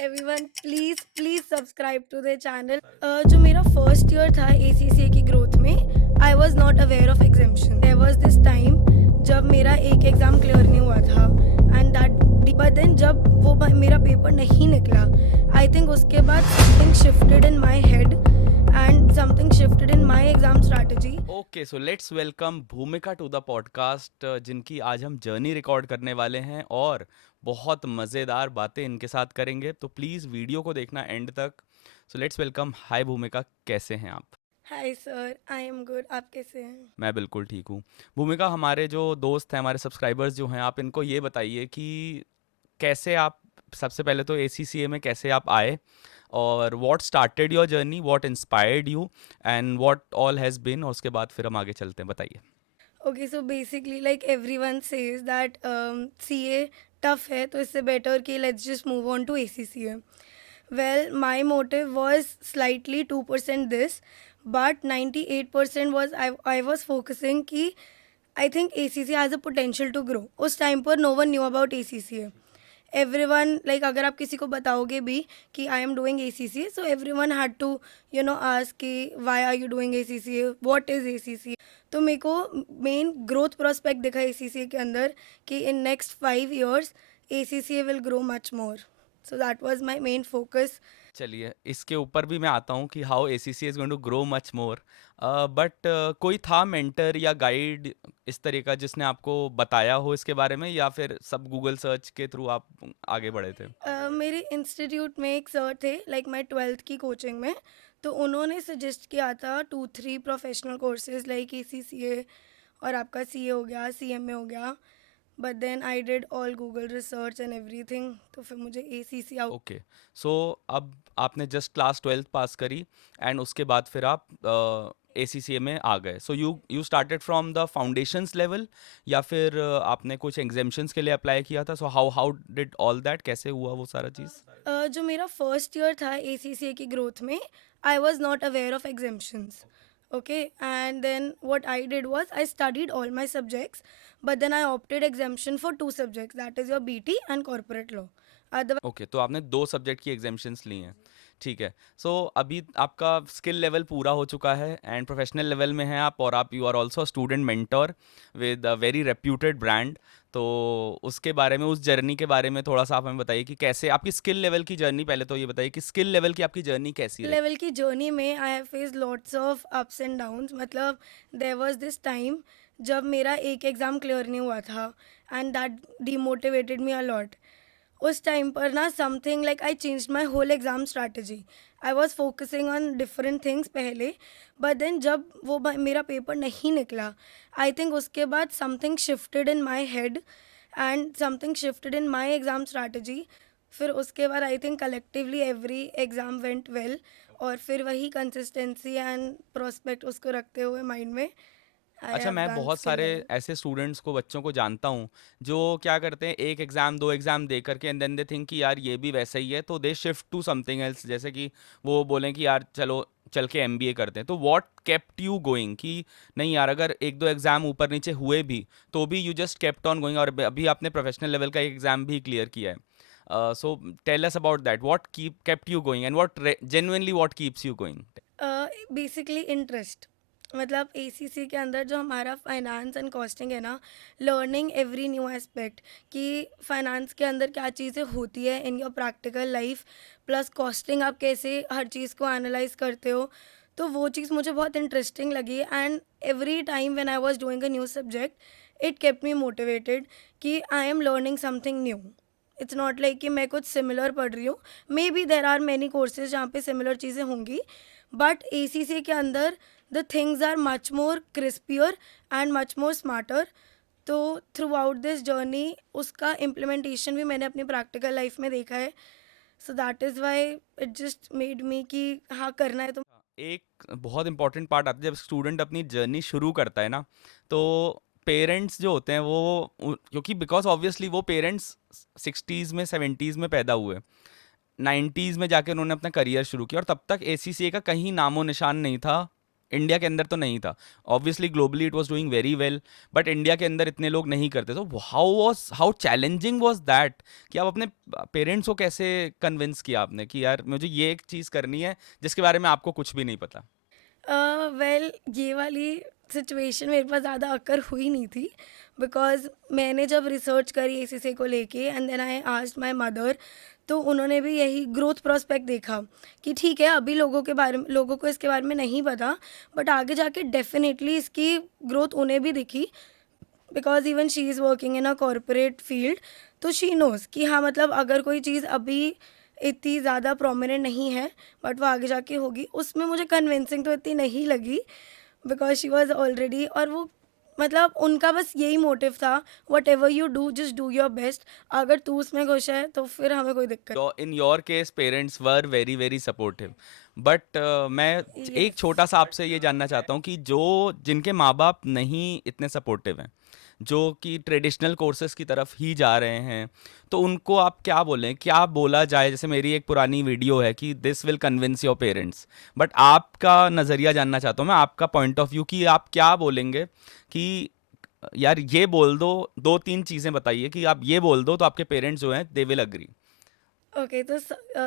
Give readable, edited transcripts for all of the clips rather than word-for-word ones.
Everyone please subscribe to the channel. जो मेरा first year था ACCA की ग्रोथ में, I was not aware of exemption. There was this time जब मेरा एक एग्ज़ाम क्लियर नहीं हुआ था एंड दैट बट देन जब वो मेरा पेपर नहीं निकला, आई थिंक उसके बाद something shifted in my head and something shifted in my exam strategy. Okay, so let's welcome भूमिका टू द पॉडकास्ट, जिनकी आज हम जर्नी रिकॉर्ड करने वाले हैं और बहुत मज़ेदार बातें इनके साथ करेंगे। तो प्लीज़ वीडियो को देखना एंड तक। So let's welcome. हाय भूमिका, कैसे हैं आप? Hi sir, I am good. आप कैसे हैं? मैं बिल्कुल ठीक हूँ। भूमिका, हमारे जो दोस्त हैं, हमारे सब्सक्राइबर्स जो हैं, आप इनको ये बताइए कि कैसे आप, सबसे पहले तो ACCA में कैसे आप आए, और what started your journey, what inspired you, and what all has been, और उसके बाद फिर हम आगे चलते हैं। बताइए। Okay, so basically like everyone says that CA tough है, तो इससे बेटर कि let's just move on to ACCA। Well, my motive was slightly 2% this, but 98% was I was focusing कि I think ACCA has a potential to grow. उस time पर no one knew about ACCA। Everyone like अगर आप किसी को बताओगे भी कि I am doing ACCA, so everyone had to ask कि why are you doing ACCA, what is ACCA। तो मेरे को मेन ग्रोथ प्रोस्पेक्ट दिखा ACCA के अंदर कि in next 5 years ACCA will grow much more. So that was my main focus. चलिए, इसके ऊपर भी मैं आता हूँ कि how ACCA is going to grow much more. But कोई था मेंटर या गाइड इस तरह का जिसने आपको बताया हो इसके बारे में, या फिर सब गूगल सर्च के थ्रू आप आगे बढ़े थे? मेरे इंस्टीट्यूट में एक सर थे, लाइक मैं 12th की कोचिंग में, तो उन्होंने सजेस्ट किया था 2-3 प्रोफेशनल कोर्सेज लाइक ACCA और आपका CA हो गया, CMA हो गया। But then I did all Google research and everything, तो फिर मुझे ACCA आउट। ओके, सो अब आपने जस्ट क्लास 12th पास करी, एंड उसके बाद फिर आप ACCA में आ गए। So you started from the foundations level, या फिर आपने कुछ एग्जाम्शंस के लिए अप्लाई किया था? So how how did all that, कैसे हुआ वो सारा चीज़? जो मेरा फर्स्ट ईयर था ACCA की ग्रोथ में, I was not aware of exemptions. Okay, and then what I did was I studied all my subjects, but then I opted exemption for 2 subjects, that is your BT and corporate law. Okay, तो आपने 2 subject की exemptions ली हैं। ठीक है। सो अभी आपका skill level पूरा हो चुका है एंड प्रोफेशनल लेवल में हैं आप, और आप you are also student mentor with a very reputed brand. तो उसके बारे में, उस जर्नी के बारे में थोड़ा सा आप हमें बताइए कि कैसे आपकी स्किल लेवल की जर्नी, पहले तो ये बताइए कि स्किल लेवल की आपकी जर्नी कैसी रही? लेवल की जर्नी में I have face lots of ups and downs. मतलब देयर वाज दिस टाइम जब मेरा एक एग्ज़ाम क्लियर नहीं हुआ था and that demotivated me a lot. उस टाइम पर ना something like I changed my whole exam strategy. I was focusing on different things पहले, बट देन जब वो मेरा पेपर नहीं निकला, आई थिंक उसके बाद something shifted in my head and something shifted in my exam strategy. फिर उसके बाद I think collectively every exam went well, और फिर वही कंसिस्टेंसी एंड प्रोस्पेक्ट उसको रखते हुए माइंड में आई अच्छा, हैव मैं डन बहुत स्किल सारे लेवल। ऐसे स्टूडेंट्स को, बच्चों को जानता हूँ जो क्या करते हैं, एक एग्ज़ाम 2 एग्ज़ाम दे करके एंड देन दे थिंक कि यार ये भी वैसा ही है, तो they shift to something else. जैसे कि वो बोलें कि यार चलो चल के MBA करते हैं। तो व्हाट केप्ट यू गोइंग, कि नहीं यार, अगर 1-2 एग्ज़ाम ऊपर नीचे हुए भी तो भी you just kept on going, और अभी आपने प्रोफेशनल लेवल का एक एग्ज़ाम भी क्लियर किया है। So tell us about that, what keep kept you going and what genuinely what keeps you going? Basically interest. मतलब ACC के अंदर जो हमारा फाइनेंस एंड कॉस्टिंग है ना, लर्निंग एवरी न्यू एस्पेक्ट कि फाइनेंस के अंदर क्या चीज़ें होती है in your practical life, plus costing आप कैसे हर चीज़ को एनालाइज करते हो, तो वो चीज़ मुझे बहुत इंटरेस्टिंग लगी। And every time when I was doing a new subject, it kept me motivated कि I am learning something new. It's not like कि मैं कुछ सिमिलर पढ़ रही हूँ। Maybe there are many courses जहाँ पे सिमिलर चीज़ें होंगी, बट ACC के अंदर the things are much more crispier and much more smarter. तो थ्रू आउट दिस जर्नी उसका इम्प्लीमेंटेशन भी मैंने अपनी प्रैक्टिकल लाइफ में देखा है। So that is why it just made me कि हाँ, करना है तो। एक बहुत इंपॉर्टेंट पार्ट आता है जब स्टूडेंट अपनी जर्नी शुरू करता है ना, तो पेरेंट्स जो होते हैं वो क्योंकि बिकॉज ऑब्वियसली वो पेरेंट्स 60s में 70s में पैदा हुए, 90s में जाके उन्होंने अपना करियर शुरू किया, और तब तक ACCA का कहीं नामो निशान नहीं था इंडिया के अंदर तो नहीं था। Obviously globally it was doing very well, but India के अंदर इतने लोग नहीं करते। तो हाउ चैलेंजिंग वाज दैट कि आप अपने पेरेंट्स को कैसे कन्विंस किया आपने कि यार मुझे ये एक चीज़ करनी है जिसके बारे में आपको कुछ भी नहीं पता? वेल ये वाली सिचुएशन मेरे पास ज़्यादा अकर हुई नहीं थी, बिकॉज़ मैंने जब रिसर्च करी एसीसी को लेके and then I asked my mother, तो उन्होंने भी यही ग्रोथ प्रोस्पेक्ट देखा कि ठीक है, अभी लोगों को इसके बारे में नहीं पता, बट आगे जाके डेफिनेटली इसकी ग्रोथ उन्हें भी दिखी, because even she is working in a corporate field. तो शी नोज़ कि हाँ, मतलब अगर कोई चीज़ अभी इतनी ज़्यादा प्रोमिनेंट नहीं है, बट वो आगे जाके होगी। उसमें मुझे कन्विंसिंग तो इतनी नहीं लगी, बिकॉज शी वॉज ऑलरेडी, और वो मतलब उनका बस यही मोटिव था, what ever you do just do your best, अगर तू उसमें खुश है तो फिर हमें कोई दिक्कत। In your case parents were very very supportive, but मैं एक यस। छोटा सा आपसे ये जानना चाहता हूँ कि जो जिनके माँ बाप नहीं इतने सपोर्टिव हैं, जो कि ट्रेडिशनल कोर्सेज की तरफ ही जा रहे हैं, तो उनको आप क्या बोलें, क्या बोला जाए? जैसे मेरी एक पुरानी वीडियो है कि this will convince your parents, but आपका नज़रिया जानना चाहता हूँ मैं, आपका पॉइंट ऑफ व्यू कि आप क्या बोलेंगे कि यार ये बोल दो, दो तीन चीज़ें बताइए कि आप ये बोल दो तो आपके पेरेंट्स जो हैं दे विल अग्री। ओके, तो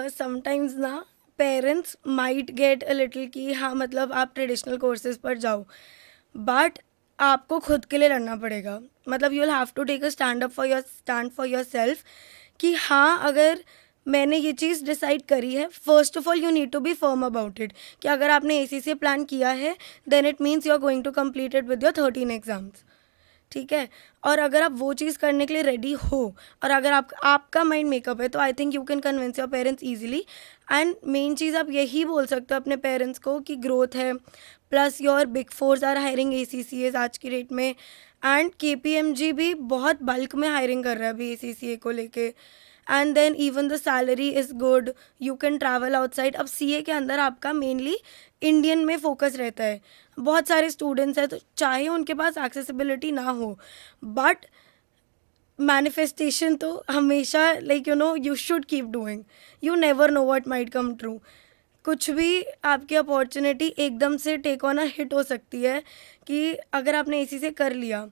समटाइम्स ना parents might get a little कि हाँ, मतलब आप ट्रेडिशनल कोर्सेज पर जाओ, बट आपको खुद के लिए लड़ना पड़ेगा। मतलब you will have to take a stand for your self कि हाँ, अगर मैंने ये चीज़ डिसाइड करी है, first of all you need to be firm about it, कि अगर आपने एसीसी प्लान किया है, then it means you are going to complete it with your 13 exams. ठीक है? और अगर आप वो चीज़ करने के लिए रेडी हो, और अगर आपका माइंड मेकअप है, तो I think you can convince your parents easily. And main चीज़ आप यही बोल सकते हो अपने पेरेंट्स को कि ग्रोथ है, plus your big fours are hiring ACCAs आज की डेट में, एंड केपीएमजी भी बहुत बल्क में हायरिंग कर रहा है अभी एसीसीए को लेके, and then even the salary is good, you can travel outside. अब सीए के अंदर आपका मेनली इंडियन में फोकस रहता है, बहुत सारे स्टूडेंट्स हैं, तो चाहे उनके पास एक्सेसिबिलिटी ना हो, बट मैनिफेस्टेशन तो हमेशा, like you should keep doing, you never know what might come true. कुछ भी आपकी अपॉर्चुनिटी एकदम से टेक ऑन अ हिट हो सकती है, कि अगर आपने इसी से कर लिया,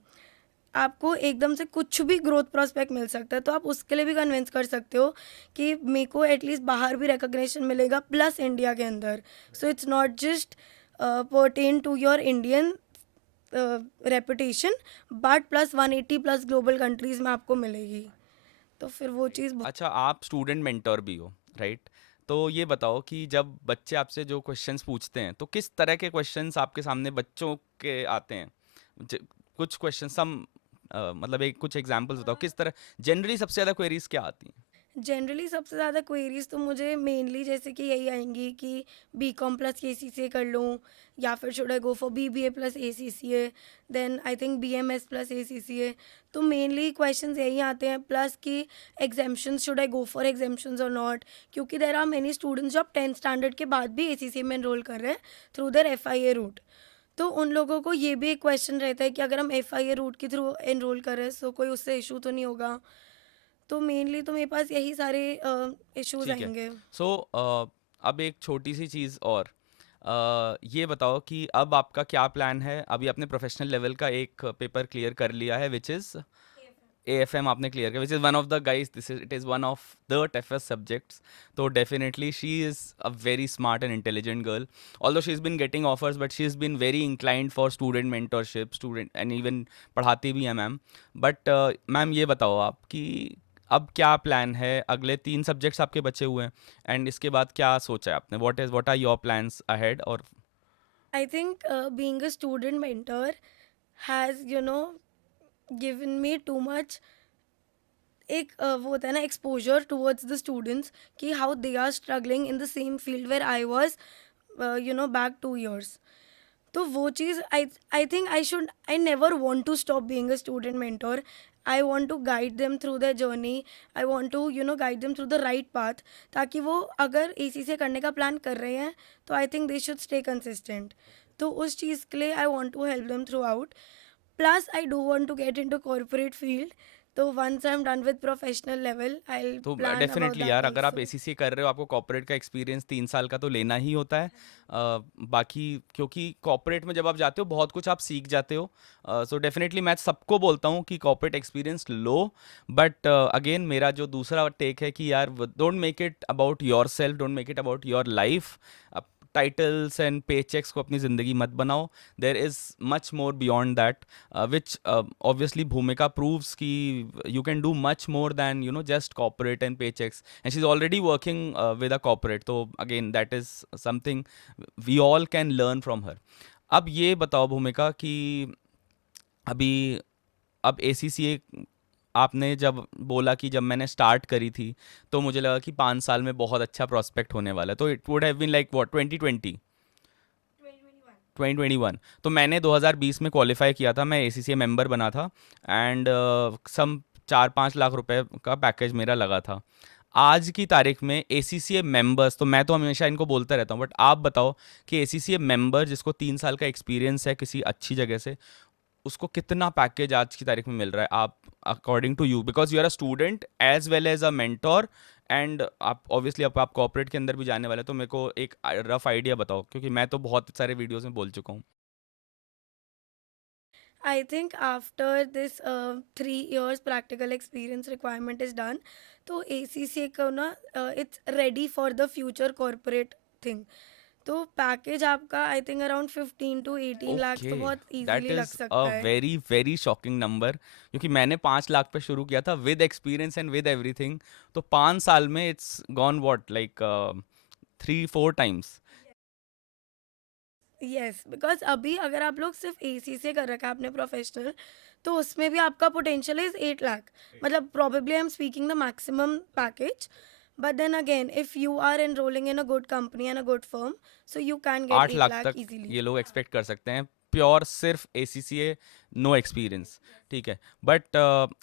आपको एकदम से कुछ भी ग्रोथ प्रोस्पेक्ट मिल सकता है, तो आप उसके लिए भी कन्विंस कर सकते हो कि मेरे को एटलीस्ट बाहर भी रिकग्निशन मिलेगा, प्लस इंडिया के अंदर। So it's not just pertain to your Indian reputation, but plus 180 plus global countries में आपको मिलेगी, तो फिर वो चीज़ अच्छा, आप स्टूडेंट मेंटर भी हो, राइट? तो ये बताओ कि जब बच्चे आपसे जो क्वेश्चंस पूछते हैं, तो किस तरह के क्वेश्चंस आपके सामने बच्चों के आते हैं? ज कुछ क्वेश्चन मतलब एक कुछ एग्जांपल्स बताओ, किस तरह जनरली सबसे ज़्यादा क्वेरीज क्या आती हैं? जनरली सबसे ज़्यादा क्वेरीज तो मुझे मेनली जैसे कि यही आएंगी कि B com plus A C C A कर लूँ, या फिर should I go for B B A plus A C C A, then I think B M S plus A C C A. तो मेनली क्वेश्चंस यही आते हैं, plus कि exemptions, should I go for exemptions और not, क्योंकि there are many students जो अब 10th standard के बाद भी ए सी सी ए में एनरोल कर रहे हैं through their F I A route. तो उन लोगों को ये भी एक क्वेश्चन रहता है कि अगर हम एफ आई ए रूट के थ्रू एनरोल कर रहे हैं, सो कोई उससे इशू तो नहीं होगा। तो मेनली तो मेरे पास यही सारे इश्यूज ठीक है। आएंगे। सो अब एक छोटी सी चीज़ और, ये बताओ कि अब आपका क्या प्लान है? अभी आपने प्रोफेशनल लेवल का एक पेपर क्लियर कर लिया है, विच इज़ AFM आपने क्लियर किया, which is one of the guys, this is it is one of the toughest subjects. तो definitely she is a very smart and intelligent girl, although she is been getting offers, but she is been very inclined for student mentorship, student and even पढ़ाती भी है ma'am. But ma'am ये बताओ आप कि अब क्या प्लान है? अगले 3 सब्जेक्ट्स आपके बचे हुए हैं, एंड इसके बाद क्या सोचा है आपने? What are your plans ahead? और I think being a student mentor has given me too much, एक वो होता है ना एक्सपोजर टुवर्ड्स द स्टूडेंट्स, कि how they are struggling in the same field where I was back 2 years। तो वो चीज़ I think I never want to stop being a student mentor. I want to guide them through the journey, I want to guide them through the right path, ताकि वो अगर AC से करने का plan कर रहे हैं, तो I think they should stay consistent. तो उस चीज़ के लिए I want to help them throughout, plus I do want to get into corporate field, तो once I am done with professional level I will तो plan about definitely यार, that अगर आप आल्सो। एसीसीए कर रहे हो, आपको corporate का एक्सपीरियंस 3 साल का तो लेना ही होता है। बाकी क्योंकि कॉर्पोरेट में जब आप जाते हो बहुत कुछ आप सीख जाते हो। सो डेफिनेटली मैं सबको बोलता हूँ कि corporate experience low. But again मेरा जो दूसरा टेक है कि यार don't make it about your self, don't make it about your life. Titles and पे चेक्स को अपनी ज़िंदगी मत बनाओ। There is much more beyond that, which obviously Bhumika proves ki you can do much more than just corporate and paychecks, and she's already working with a corporate, so again that is something we all can learn from her. अब ये बताओ भूमिका कि अभी अब ACCA आपने जब बोला कि जब मैंने स्टार्ट करी थी तो मुझे लगा कि 5 साल में बहुत अच्छा प्रॉस्पेक्ट होने वाला है, तो it would have been like what 2020 2021। तो मैंने 2020 में क्वालिफाई किया था, मैं एसीसीए मेंबर बना था, एंड सम 4-5 लाख रुपए का पैकेज मेरा लगा था। आज की तारीख में एसीसीए मेंबर्स, तो मैं तो हमेशा इनको बोलता रहता हूँ, बट आप बताओ कि एसीसीए मेंबर जिसको 3 साल का एक्सपीरियंस है किसी अच्छी जगह से, उसको कितना पैकेज आज की तारीख में मिल रहा है? आप according to you, because you are a student as well as a mentor, and आप ऑब्वियसली आप कॉर्पोरेट के अंदर भी जाने वाले, तो मेरे को एक रफ आइडिया बताओ, क्योंकि मैं तो बहुत सारे वीडियोस में बोल चुका हूँ। I think after this 3 years practical experience requirement is done, तो ACCA को ना it's ready for the future corporate thing. तो पैकेज आपका I think around 15 to 18 lakhs okay, तो बहुत दैट इजीली लग इज अ सकता है। वेरी वेरी शॉकिंग नंबर, क्योंकि मैंने 5 लाख पे शुरू किया था with experience and with everything. तो 5 साल में it's gone what like 3-4 times. Yes, because अभी अगर आप लोग सिर्फ एसी से कर रखा है आपने प्रोफेशनल, तो उसमें भी आपका पोटेंशियल इज 8 लाख। मतलब probably I am speaking the maximum package, but then again if you are enrolling in a good company and a good firm, so you can get 8 lakh 8 lakh तक इजीली। ये लोग एक्सपेक्ट कर सकते हैं, प्योर सिर्फ ACCA, no experience. ठीक है, but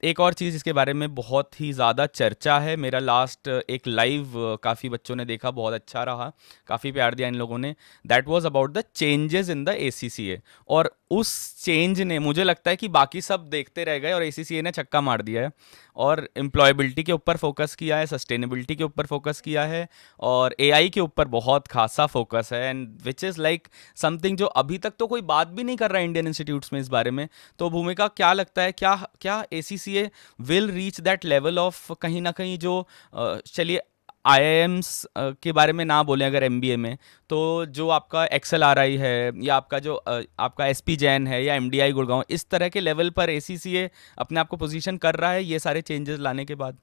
एक और चीज़ इसके बारे में बहुत ही ज़्यादा चर्चा है, मेरा लास्ट एक लाइव काफ़ी बच्चों ने देखा, बहुत अच्छा रहा, काफ़ी प्यार दिया इन लोगों ने। That was about the changes in the ACCA, और उस चेंज ने, मुझे लगता है कि बाकी सब देखते रह गए और एसीसीए ने छक्का मार दिया है, और एम्प्लॉयबिलिटी के ऊपर फोकस किया है, सस्टेनेबिलिटी के ऊपर फोकस किया है, और एआई के ऊपर बहुत खासा फोकस है, and which is like something जो अभी तक तो कोई बात भी नहीं कर रहा है इंडियन इंस्टीट्यूट्स में इस बारे में। तो भूमिका क्या लगता है, क्या क्या ACCA will reach that level of कहीं ना कहीं जो चलिए आईआईएम्स के बारे में ना बोलें अगर एमबीए में, तो जो आपका एक्सेल आर आई है, या आपका जो आपका एसपी जैन है, या एमडीआई गुड़गांव, इस तरह के लेवल पर एसीसीए अपने आप को पोजीशन कर रहा है ये सारे चेंजेस लाने के बाद?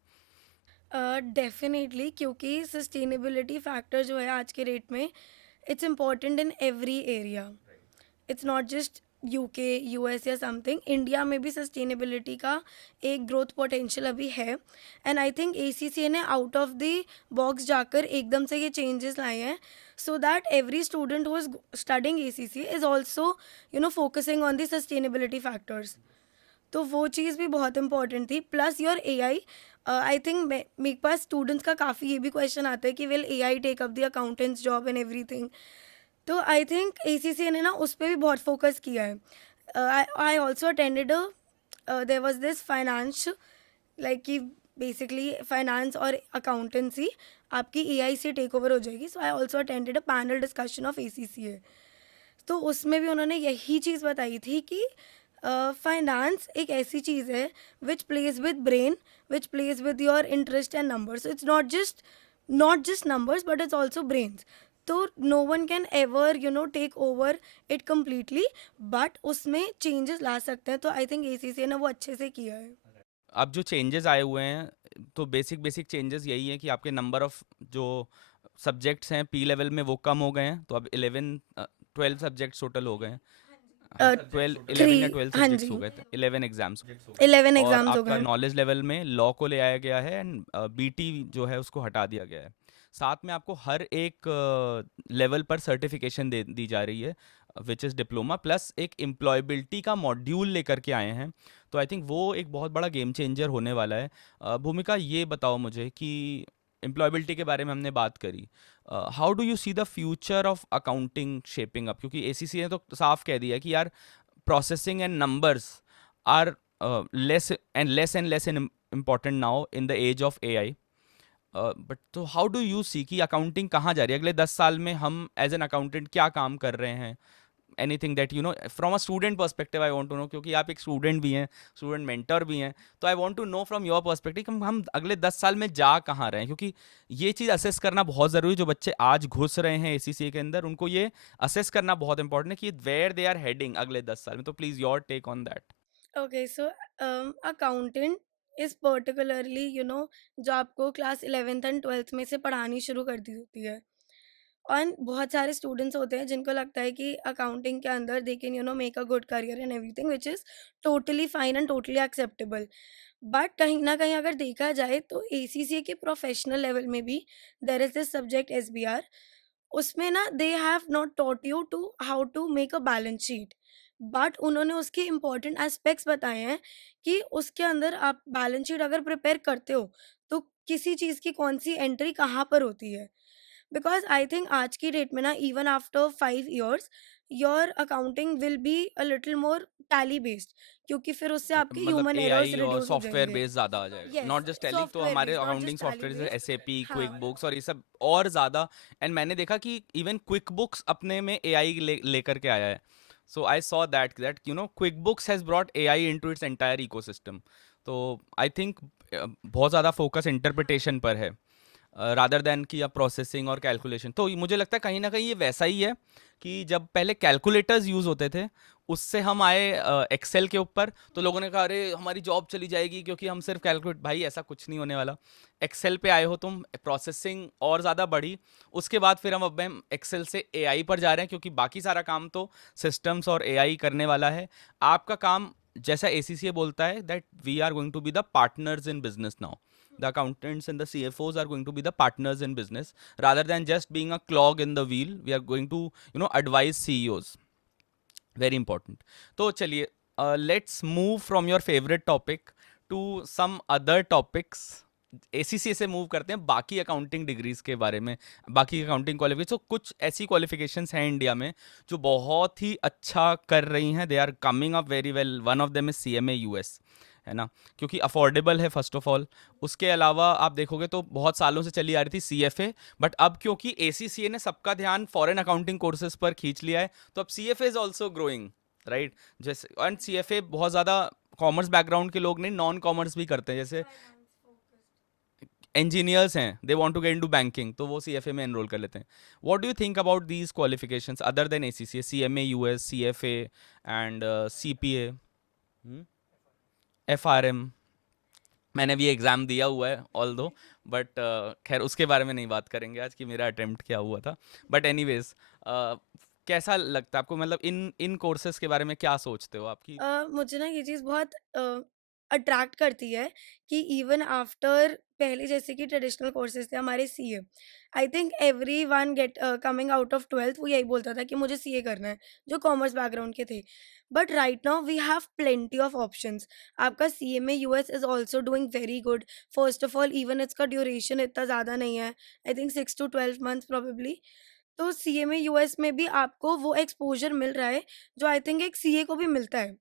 डेफिनेटली, क्योंकि सस्टेनेबिलिटी फैक्टर जो है आज के रेट में it's important in every area. It's not just UK US या समथिंग, इंडिया में भी सस्टेनेबिलिटी का एक ग्रोथ पोटेंशियल अभी है। एंड आई थिंक एसीसीए ने आउट ऑफ द बॉक्स जाकर एकदम से ये चेंजेस लाए हैं, so that every student who is studying ACCA is also focusing on the sustainability factors. तो वो चीज़ भी बहुत इंपॉर्टेंट थी, plus your AI. I think मेरे पास स्टूडेंट्स का काफ़ी ये भी क्वेश्चन आता है कि will AI tech up the accountants job and everything. तो आई थिंक एसीसीए ने ना उस पर भी बहुत फोकस किया है। I also attended there was this finance, like कि बेसिकली फाइनेंस और अकाउंटेंसी आपकी एआई से टेक ओवर हो जाएगी। So I also attended a panel discussion of ACCA. तो उसमें भी उन्होंने यही चीज़ बताई थी कि फाइनेंस एक ऐसी चीज़ है which plays with brain, which plays with your interest and numbers. It's not just numbers but it's also brains. तो no one can ever take over it completely, but उसमें चेंजेस ला सकते हैं। तो आई थिंक एसीसी ने वो अच्छे से किया है। अब जो चेंजेस आए हुए हैं, तो बेसिक बेसिक चेंजेस यही है कि आपके नंबर ऑफ जो सब्जेक्ट्स हैं पी लेवल में वो कम हो गए हैं, तो अब 12 सब्जेक्ट्स टोटल हो गए हैं। हाँ, 12 11 या 12 हाँ सब्जेक्ट्स जी, हो गए थे, 11 एग्जाम्स। 11 एग्जाम्स और हो आपका गए। नॉलेज लेवल में लॉ को ले आया गया है, एंड बीटी जो है उसको हटा दिया गया है। साथ में आपको हर एक लेवल पर सर्टिफिकेशन दे दी जा रही है, विच इज़ डिप्लोमा, प्लस एक एम्प्लॉयबिलिटी का मॉड्यूल लेकर के आए हैं। तो आई थिंक वो एक बहुत बड़ा गेम चेंजर होने वाला है। भूमिका ये बताओ मुझे कि एम्प्लॉयबिलिटी के बारे में हमने बात करी, how do you see the future of accounting shaping up, क्योंकि एसीसी ने तो साफ कह दिया कि यार processing and numbers are less and less important now in the age of AI. But तो हाउ डू यू सी कि अकाउंटिंग कहाँ जा रही है अगले 10 साल में? हम एज एन अकाउंटेंट क्या काम कर रहे हैं? Anything that from a student perspective I want to know, क्योंकि आप एक स्टूडेंट भी हैं, स्टूडेंट मेंटर भी हैं। तो I want to know from your perspective हम अगले 10 साल में जा कहाँ रहे हैं, क्योंकि ये चीज़ असेस करना बहुत ज़रूरी है। जो बच्चे आज घुस रहे हैं एसीसीए के अंदर, उनको ये असेस करना बहुत इंपॉर्टेंट है कि वेयर दे आर हेडिंग अगले 10 साल में। तो please your take on that. Okay so accountant is particularly जो आपको क्लास 11th एंड 12th में से पढ़ानी शुरू कर दी होती है। और बहुत सारे स्टूडेंट्स होते हैं जिनको लगता है कि अकाउंटिंग के अंदर they can make a good career and everything which is totally fine and totally acceptable. But कहीं ना कहीं अगर देखा जाए तो एसीसीए के प्रोफेशनल लेवल में भी there is this subject SBR. उसमें ना they have not taught you to how to make a balance sheet, but उन्होंने उसके इम्पॉर्टेंट एस्पेक्ट्स बताए हैं कि उसके अंदर आप बैलेंस शीट अगर प्रिपेयर करते हो तो किसी चीज़ की कौन सी एंट्री कहाँ पर होती है। बिकॉज आई थिंक आज की डेट में ना even after 5 years your accounting will be a little more tally based, क्योंकि फिर उससे आपके मतलब ह्यूमन एरर्स एआई और रिड्यूस हो सॉफ्टवेयर जाएंगे। बेस ज़्यादा आ जाएगा, यस, नॉट जस्ट टैली। तो सॉफ्टवेयर हमारे based not accounting just tally software जैसे बेस्ड। एसएपी, हाँ। क्विक बुक्स और ये सब और ज़्यादा। एंड मैंने देखा कि इवन क्विक बुक्स अपने में एआई लेकर के आया है। So I saw that QuickBooks has brought AI into its entire ecosystem. तो आई थिंक बहुत ज़्यादा फोकस इंटरप्रिटेशन पर है रादर देन कि अब प्रोसेसिंग और कैलकुलेशन। तो मुझे लगता है कहीं ना कहीं ये वैसा ही है कि जब पहले कैलकुलेटर्स यूज़ होते थे, उससे हम आए एक्सेल के ऊपर, तो लोगों ने कहा अरे हमारी जॉब चली जाएगी क्योंकि हम सिर्फ कैलकुलेट। भाई ऐसा कुछ नहीं होने वाला। एक्सेल पे आए हो तुम, प्रोसेसिंग और ज़्यादा बढ़ी। उसके बाद फिर हम एक्सेल से एआई पर जा रहे हैं, क्योंकि बाकी सारा काम तो सिस्टम्स और एआई करने वाला है। आपका काम, जैसा एसीसीए बोलता है, that we are going to be the partners in business now. The accountants and the CFOs are going to be the partners in business rather than just being a clog in the wheel. We are going to, advise CEOs. Very important. तो चलिए, let's move from your favorite topic to some other topics. ACCA से move करते हैं बाकी accounting degrees के बारे में, बाकी अकाउंटिंग क्वालिफिकेशन। तो कुछ ऐसी क्वालिफिकेशंस हैं इंडिया में जो बहुत ही अच्छा कर रही हैं, they are coming up very well. One of them is CMA US, है ना, क्योंकि अफोर्डेबल है फर्स्ट ऑफ ऑल। उसके अलावा आप देखोगे तो बहुत सालों से चली आ रही थी सीएफए, बट अब क्योंकि एसीसीए ने सबका ध्यान फॉरेन अकाउंटिंग कोर्सेज पर खींच लिया है, तो अब CFA is also growing, right. जैसे एंड सीएफए बहुत ज़्यादा कॉमर्स बैकग्राउंड के लोग नहीं, नॉन कॉमर्स भी करते हैं। जैसे इंजीनियर्स हैं, they want to get into banking, तो वो सीएफए में एनरोल कर लेते हैं। What do you think about these qualifications other than ACCA, CMA US, CFA and CPA, FRM? मैंने भी एग्ज़ाम दिया हुआ है ऑल दो, बट खैर उसके बारे में नहीं बात करेंगे आज कि मेरा अटेम्प्ट क्या हुआ था। बट एनीवेज, कैसा लगता है आपको, मतलब इन इन कोर्सेज के बारे में क्या सोचते हो आपकी? मुझे ना ये चीज़ बहुत अट्रैक्ट करती है कि इवन आफ्टर पहले जैसे कि ट्रेडिशनल कोर्सेज थे हमारे CA, I think every one get coming out of 12th वो यही बोलता था कि मुझे सीए करना है, जो कॉमर्स बैकग्राउंड के थे। But right now we have plenty of options. आपका CMA US is also doing very good. First of all even इसका ड्यूरेशन इतना ज़्यादा नहीं है, I think 6 to 12 months probably. तो सीएमए यूएस में भी आपको वो एक्सपोजर मिल रहा है जो आई थिंक एक सीए को भी मिलता है।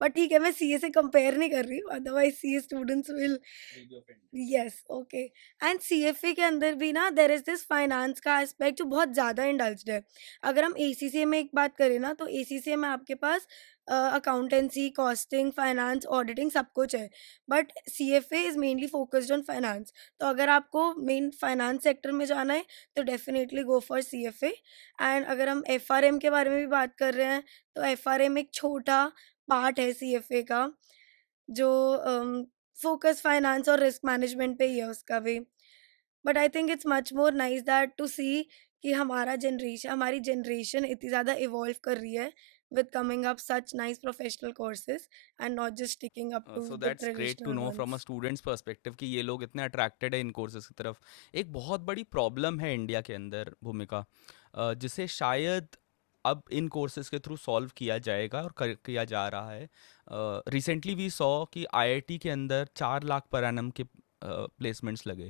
पर ठीक है, मैं सीए से कंपेयर नहीं कर रही हूँ, otherwise CA students will. Yes, okay. And CFA के अंदर भी ना देयर इज दिस फाइनेंस का एस्पेक्ट जो बहुत ज़्यादा इंडल्ज्ड है। अगर हम एसीसीए में एक बात करें ना तो एसीसीए में आपके पास अकाउंटेंसी, कॉस्टिंग, फाइनेंस, ऑडिटिंग सब कुछ है। But CFA is mainly focused on finance. तो अगर आपको मेन फाइनेंस सेक्टर में जाना है तो definitely go for CFA. And अगर हम एफआरएम के बारे में भी बात कर रहे हैं तो एफआरएम एक छोटा पार्ट है सीएफए का, जो फोकस फाइनेंस और रिस्क मैनेजमेंट पे ही है उसका भी। But I think it's much more nice that to see कि हमारी जनरेशन इतनी ज़्यादा इवॉल्व कर रही है with coming up such nice professional courses and not just sticking up to so the that's great to traditional no from a ones. Students perspective कि ये लोग इतने अट्रैक्टेड है इन कोर्सेज की तरफ। एक बहुत बड़ी प्रॉब्लम है इंडिया के अंदर, भूमिका, जिसे शायद अब इन कोर्सेज के थ्रू सॉल्व किया जाएगा और किया जा रहा है। रिसेंटली वी सॉ कि आईआईटी के अंदर 4 लाख पर एनम के प्लेसमेंट्स लगे,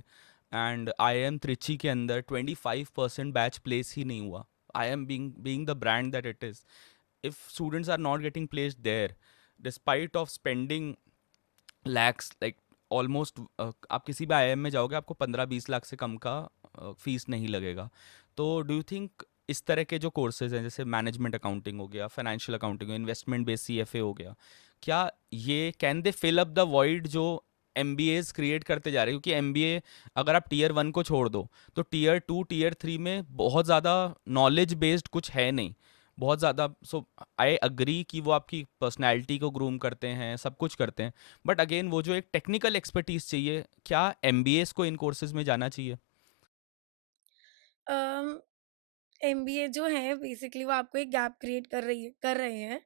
एंड आईआईएम त्रिची के अंदर 25% बैच प्लेस ही नहीं हुआ। I am being the brand that it is, if students are not getting placed there, despite of spending lakhs, like almost, आप किसी भी आईआईएम में जाओगे आपको 15-20 लाख से कम का फीस नहीं लगेगा। तो डू यू थिंक इस तरह के जो कोर्सेज हैं, जैसे मैनेजमेंट अकाउंटिंग हो गया, financial accounting, investment based CFA हो गया, क्या ये can they fill up the void जो एमबीएज क्रिएट करते जा रहे हैं? क्योंकि एमबीए अगर आप टीयर 1 को छोड़ दो तो टीयर 2 टीयर 3 में बहुत ज़्यादा नॉलेज बेस्ड कुछ है नहीं, बहुत ज़्यादा। सो आई अग्री कि वो आपकी पर्सनैलिटी को ग्रूम करते हैं, सब कुछ करते हैं, बट अगेन वो जो एक टेक्निकल एक्सपर्टीज चाहिए, क्या एमबीएस को इन कोर्सेज में जाना चाहिए? एमबीए जो है बेसिकली वो आपको एक गैप क्रिएट कर रहे हैं,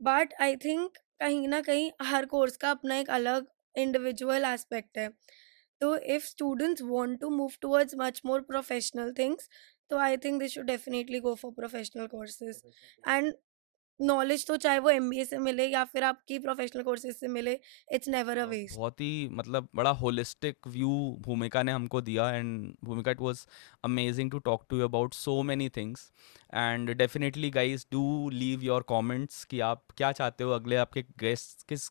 बट आई थिंक कहीं ना कहीं हर कोर्स का अपना एक अलग इंडिविजुअल एस्पेक्ट है। तो if students want to move towards much more professional things, तो I think they should definitely go for professional courses. And knowledge तो चाहे वो एमबीए से मिले या फिर आपकी प्रोफेशनल कोर्सेज से मिले, इट्स नेवर अ वेस्ट। बहुत ही मतलब बड़ा होलिस्टिक व्यू भूमिका ने हमको दिया, and Bhumika, it was amazing to talk to you about so many things. And definitely guys do leave your comments कि आप क्या चाहते हो, अगले आपके गेस्ट किस,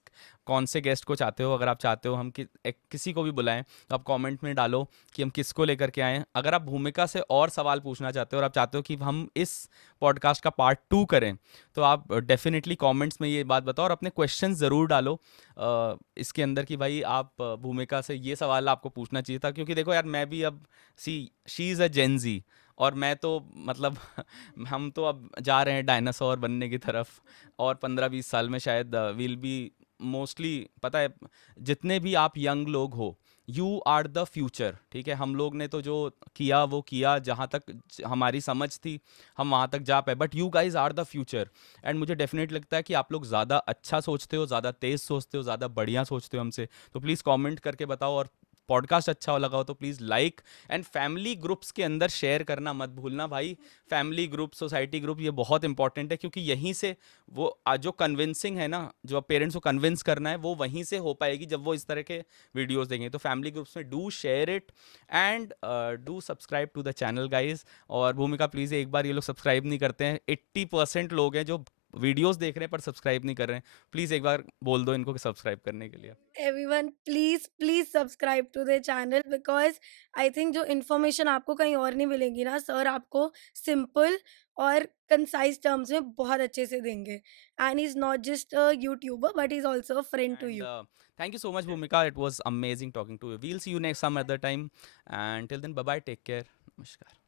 कौन से गेस्ट को चाहते हो। अगर आप चाहते हो हम किसी को भी बुलाएं तो आप कमेंट में डालो कि हम किसको लेकर के आएँ। अगर आप भूमिका से और सवाल पूछना चाहते हो और आप चाहते हो कि हम इस पॉडकास्ट का पार्ट 2 करें, तो आप डेफिनेटली कमेंट्स में ये बात बताओ और अपने क्वेश्चन ज़रूर डालो इसके अंदर कि भाई आप भूमिका से ये सवाल आपको पूछना चाहिए था। क्योंकि देखो यार, मैं भी अब, सी शी इज़ अ जेनजी, और मैं तो मतलब हम तो अब जा रहे हैं डायनासोर बनने की तरफ, और 15-20 साल में शायद विल बी मोस्टली, पता है, जितने भी आप यंग लोग हो, यू आर द फ्यूचर, ठीक है। हम लोग ने तो जो किया वो किया, जहाँ तक हमारी समझ थी हम वहाँ तक जा पाए, but you guys are the future. And मुझे डेफिनेट लगता है कि आप लोग ज़्यादा अच्छा सोचते हो, ज़्यादा तेज़ सोचते हो, ज़्यादा बढ़िया सोचते हो हमसे। तो प्लीज़ कमेंट करके बताओ, और पॉडकास्ट अच्छा हो लगा हो तो please like, and family groups के अंदर शेयर करना मत भूलना भाई। फैमिली ग्रुप, सोसाइटी ग्रुप, ये बहुत इंपॉर्टेंट है, क्योंकि यहीं से वो जो कन्विंसिंग है ना, जो पेरेंट्स को कन्विंस करना है, वो वहीं से हो पाएगी जब वो इस तरह के वीडियोस देंगे। तो फैमिली ग्रुप्स में do share it, and do subscribe to the channel guys. और भूमिका प्लीज़, एक बार, ये लोग सब्सक्राइब नहीं करते हैं, 80% लोग हैं जो वीडियोस देख रहे हैं पर सब्सक्राइब नहीं कर रहे हैं। प्लीज़ एक बार बोल दो इनको कि सब्सक्राइब करने के लिए। Everyone please subscribe to the channel, because I think जो इन्फॉर्मेशन आपको कहीं और नहीं मिलेगी ना, सर आपको सिंपल और कंसाइज टर्म्स में बहुत अच्छे से देंगे। And is not just a YouTuber but is also a friend to And you. thank you so much, Bhumika. It was amazing talking to you. We'll see you next some other time. And till then, bye bye. Take care. Namaskar.